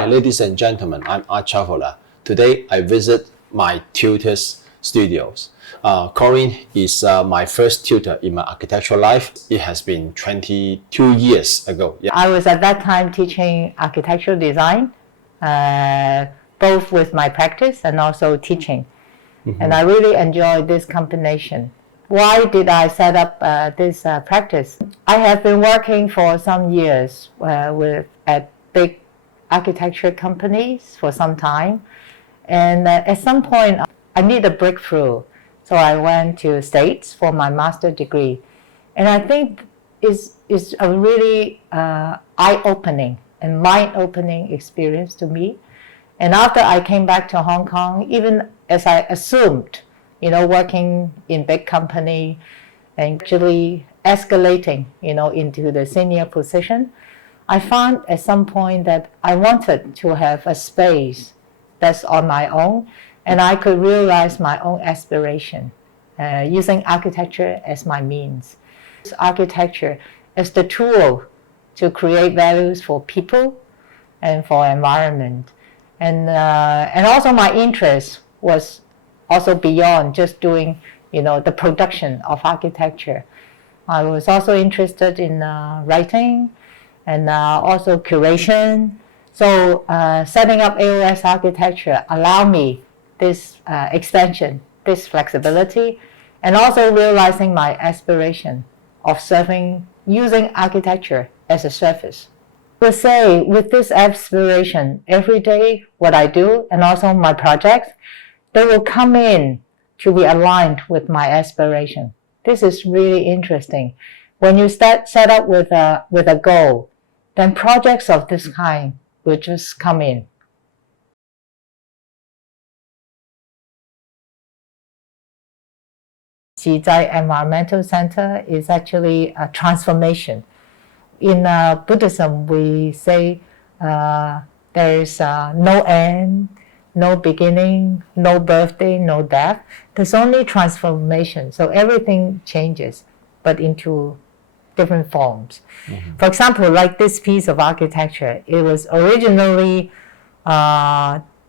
Hi, ladies and gentlemen, I'm Archtraveler. Today I visit my tutor's studios. Corrin is my first tutor in my architectural life. It has been 22 years ago. Yeah. I was at that time teaching architectural design, both with my practice and also teaching. And I really enjoyed this combination. Why did I set up this practice? I have been working for some years at big architecture companies for some time. And at some point, I need a breakthrough. So I went to States for my master's degree. And I think it's a really eye-opening and mind-opening experience to me. And after I came back to Hong Kong, even as I assumed, working in big company and actually escalating, into the senior position, I found at some point that I wanted to have a space that's on my own, and I could realize my own aspiration using architecture as my means. Architecture as the tool to create values for people and for environment. And also my interest was also beyond just doing, the production of architecture. I was also interested in writing and also curation. So setting up AOS Architecture allowed me this expansion, this flexibility, and also realizing my aspiration of using architecture as a service. I would say with this aspiration, every day what I do and also my projects, they will come in to be aligned with my aspiration. This is really interesting. When you set up with a goal, then projects of this kind will just come in. Bijas Environmental Center is actually a transformation. In Buddhism, we say there is no end, no beginning, no birthday, no death. There's only transformation. So everything changes, but into different forms. For example, like this piece of architecture, it was originally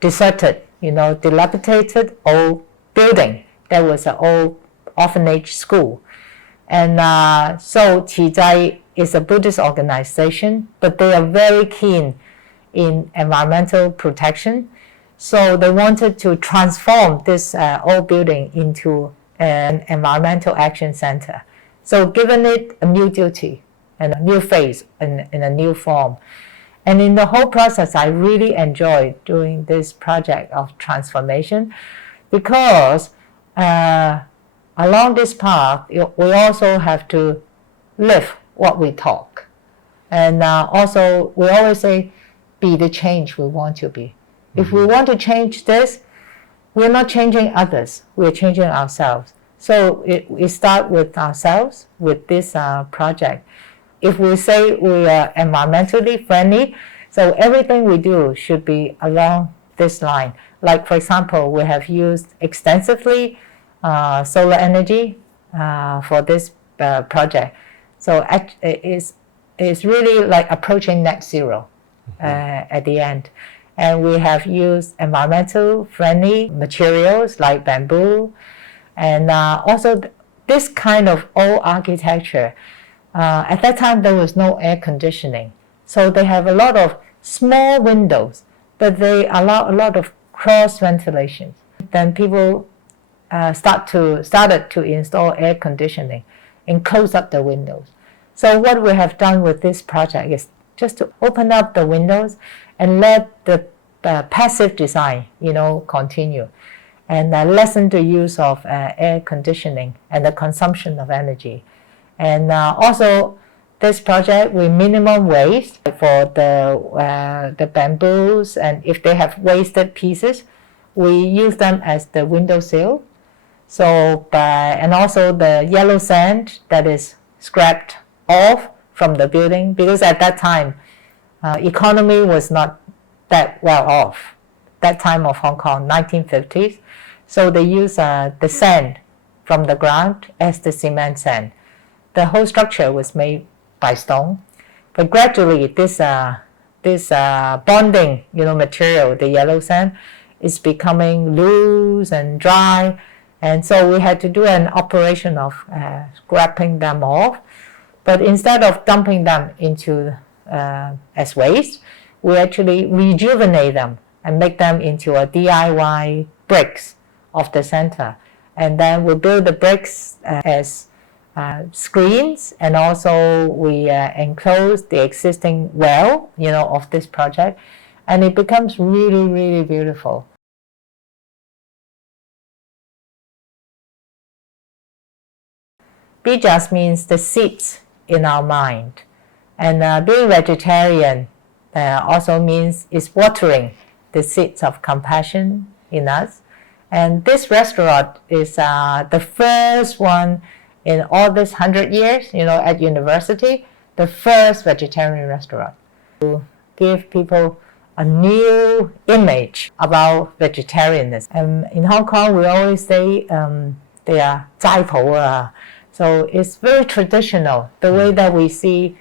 deserted, dilapidated old building. There was an old orphanage school. And so Bijas is a Buddhist organization, but they are very keen in environmental protection. So they wanted to transform this old building into an environmental action center. So given it a new duty and a new phase in a new form. And in the whole process, I really enjoyed doing this project of transformation because along this path, we also have to live what we talk. And also, we always say, be the change we want to be. If we want to change this, we're not changing others, we're changing ourselves. So we start with ourselves with this project. If we say we are environmentally friendly, so everything we do should be along this line. Like, for example, we have used extensively solar energy for this project. So it's really like approaching net zero at the end. And we have used environmental friendly materials like bamboo. And also this kind of old architecture, at that time there was no air conditioning. So they have a lot of small windows, but they allow a lot of cross ventilation. Then people started to install air conditioning and close up the windows. So what we have done with this project is just to open up the windows and let the passive design, continue, and lessen the use of air conditioning and the consumption of energy. And also, this project with minimum waste for the bamboos, and if they have wasted pieces, we use them as the windowsill. So, and also the yellow sand that is scraped off from the building, because at that time, economy was not that well off. That time of Hong Kong, 1950s. So they use the sand from the ground as the cement sand. The whole structure was made by stone. But gradually, this this bonding, material, the yellow sand, is becoming loose and dry. And so we had to do an operation of scraping them off. But instead of dumping them into as waste, we actually rejuvenate them and make them into a DIY bricks of the center. And then we build the bricks as screens, and also we enclose the existing well, of this project, and it becomes really, really beautiful. Bijas means the seeds in our mind, and being vegetarian also means it's watering the seeds of compassion in us. And this restaurant is the first one in all this 100 years, at university, the first vegetarian restaurant to give people a new image about vegetarianism. And in Hong Kong, we always say they are 斋鋪. So it's very traditional. The way that we see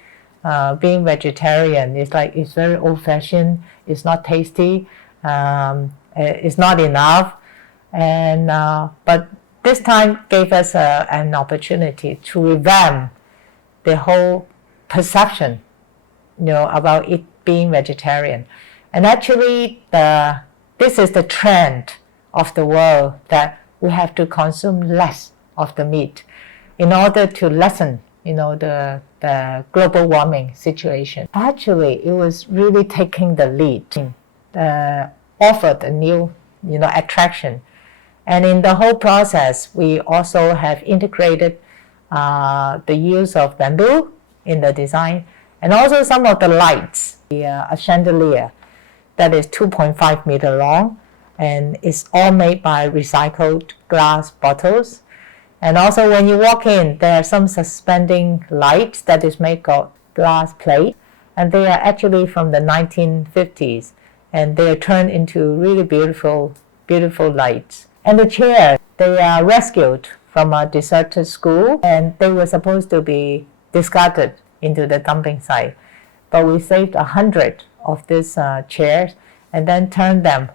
being vegetarian is like it's very old-fashioned. It's not tasty. It's not enough. And but this time gave us an opportunity to revamp the whole perception, about it being vegetarian. And actually, this is the trend of the world, that we have to consume less of the meat in order to lessen, the global warming situation. Actually, it was really taking the lead, offered a new, attraction. And in the whole process, we also have integrated the use of bamboo in the design, and also some of the lights. A chandelier that is 2.5 meters long, and it's all made by recycled glass bottles. And also when you walk in, there are some suspending lights that is made of glass plate, and they are actually from the 1950s, and they are turned into really beautiful, beautiful lights. And the chairs, they are rescued from a deserted school, and they were supposed to be discarded into the dumping site. But we saved 100 of these chairs and then turned them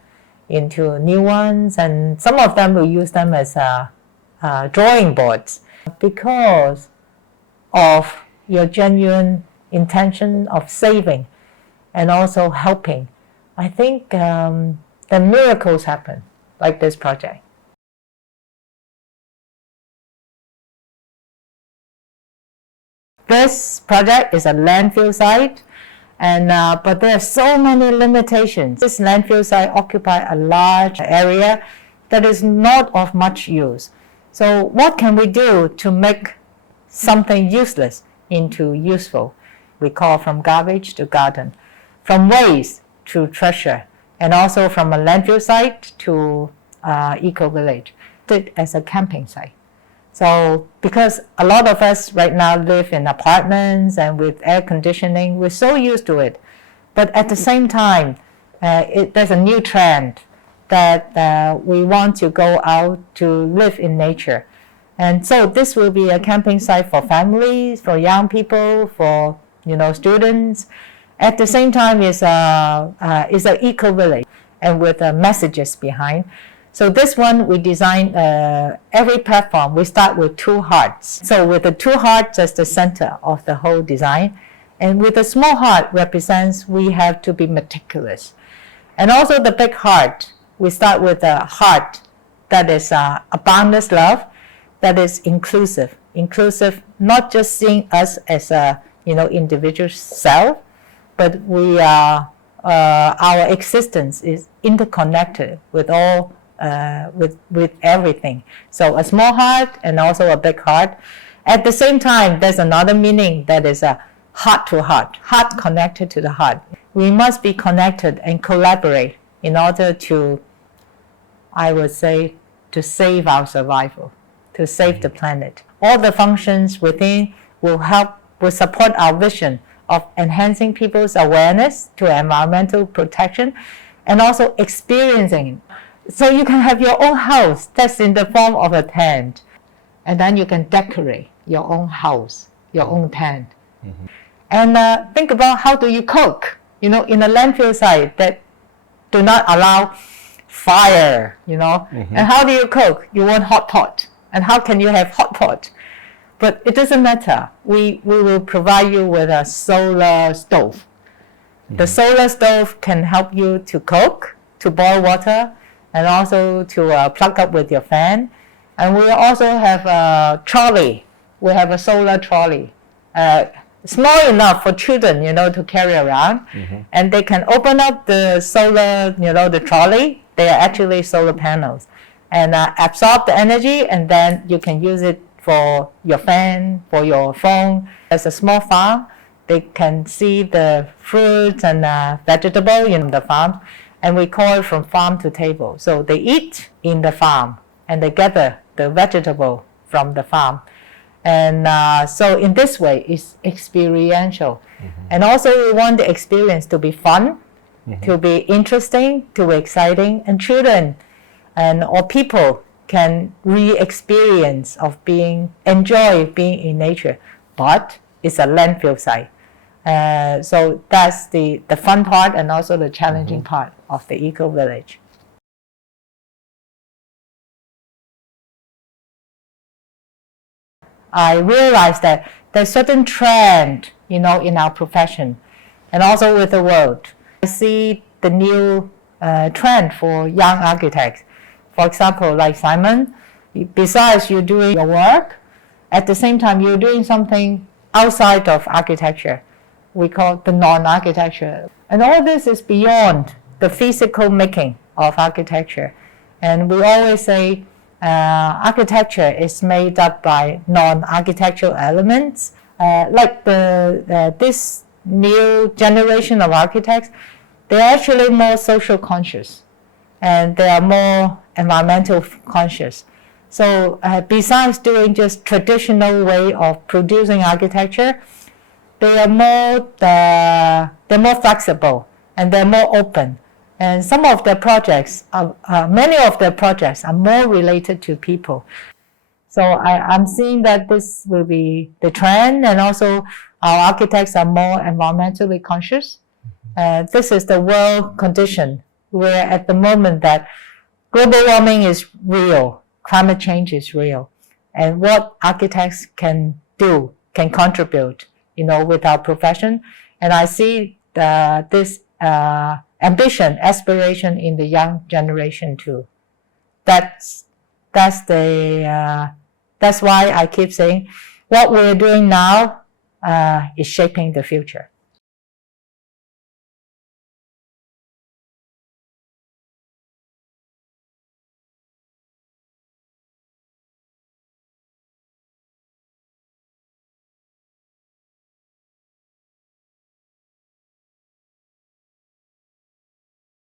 into new ones, and some of them we use them as drawing boards. Because of your genuine intention of saving and also helping, I think the miracles happen, like this project. This project is a landfill site, and but there are so many limitations. This landfill site occupies a large area that is not of much use. So what can we do to make something useless into useful? We call from garbage to garden, from waste to treasure, and also from a landfill site to Eco Village, as a camping site. So because a lot of us right now live in apartments and with air conditioning, we're so used to it. But at the same time, there's a new trend that we want to go out to live in nature. And so this will be a camping site for families, for young people, for students. At the same time, it's an eco village, and with messages behind. So this one, we designed every platform. We start with 2 hearts. So with the 2 hearts as the center of the whole design. And with the small heart represents we have to be meticulous. And also the big heart, we start with a heart that is a boundless love, that is inclusive. Inclusive, not just seeing us as a individual self, but we are our existence is interconnected with all. With everything. So a small heart and also a big heart. At the same time, there's another meaning that is a heart to heart, heart connected to the heart. We must be connected and collaborate in order to, I would say, to save our survival, to save the planet. All the functions within will support our vision of enhancing people's awareness to environmental protection and also experiencing. So you can have your own house that's in the form of a tent, and then you can decorate your own house, your own tent. Mm-hmm. And think about how do you cook? in a landfill site that do not allow fire, And how do you cook? You want hot pot. And how can you have hot pot? But it doesn't matter. We will provide you with a solar stove. The solar stove can help you to cook, to boil water, and also to plug up with your fan. And we also have a trolley. We have a solar trolley, small enough for children, to carry around. And they can open up the solar, the trolley. They are actually solar panels, and absorb the energy, and then you can use it for your fan, for your phone. As a small farm, they can see the fruits and vegetable in the farm, and we call it from farm to table. So they eat in the farm, and they gather the vegetable from the farm. And so in this way, it's experiential. And also we want the experience to be fun, to be interesting, to be exciting, and children or people can re-experience of enjoy being in nature. But it's a landfill site. So that's the fun part and also the challenging part of the Ecco Village. I realized that there's certain trend, in our profession and also with the world. I see the new trend for young architects. For example, like Simon, besides you doing your work, at the same time you're doing something outside of architecture. We call it the non-architecture. And all this is beyond the physical making of architecture. And we always say architecture is made up by non-architectural elements. Like this new generation of architects, they're actually more social conscious and they are more environmental conscious. So besides doing just traditional way of producing architecture, they are more flexible and they're more open. And some of their projects, many of their projects are more related to people. So I'm seeing that this will be the trend, and also our architects are more environmentally conscious. This is the world condition where at the moment that global warming is real, climate change is real, and what architects can do, can contribute, with our profession. And I see this ambition, aspiration in the young generation too. That's why I keep saying what we're doing now is shaping the future.